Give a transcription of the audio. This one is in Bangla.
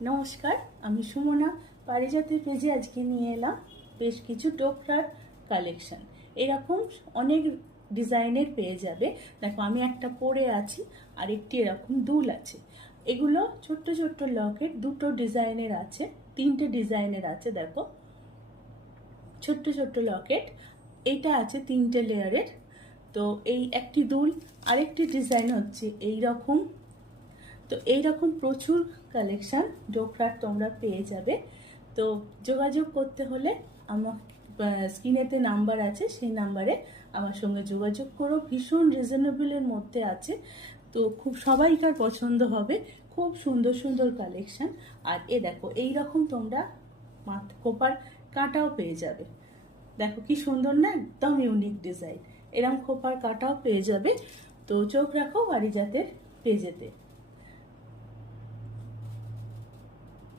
নমস্কার, আমি সুমনা। পারিজাতের পেজে আজকে নিয়ে এলাম বেশ কিছু ডোকরার কালেকশন। এরকম অনেক ডিজাইনের পেয়ে যাবে। দেখো, আমি একটা পরে আছি আর একটি এরকম দুল আছে। এগুলো ছোট্ট ছোট্ট লকেট, দুটো ডিজাইনের আছে, তিনটে ডিজাইনের আছে। দেখো, ছোট্ট ছোট্ট লকেট। এইটা আছে তিনটে লেয়ারের। তো এই একটি দুল, আরেকটি ডিজাইন হচ্ছে এই রকম। তো এইরকম প্রচুর কালেকশন ডোকরার তোমরা পেয়ে যাবে। তো যোগাযোগ করতে হলে আমার স্ক্রিনেতে নাম্বার আছে, সেই নাম্বারে আমার সঙ্গে যোগাযোগ করো। ভীষণ রিজনেবলের মধ্যে আছে, তো খুব সবাইকার পছন্দ হবে। খুব সুন্দর সুন্দর কালেকশন। আর দেখো, এইরকম তোমরা খোপার কাঁটাও পেয়ে যাবে। দেখো কি সুন্দর না, একদম ইউনিক ডিজাইন। এরকম খোপার কাঁটাও পেয়ে যাবে। তো চোখ রাখো পারিজাতের পেজেতে।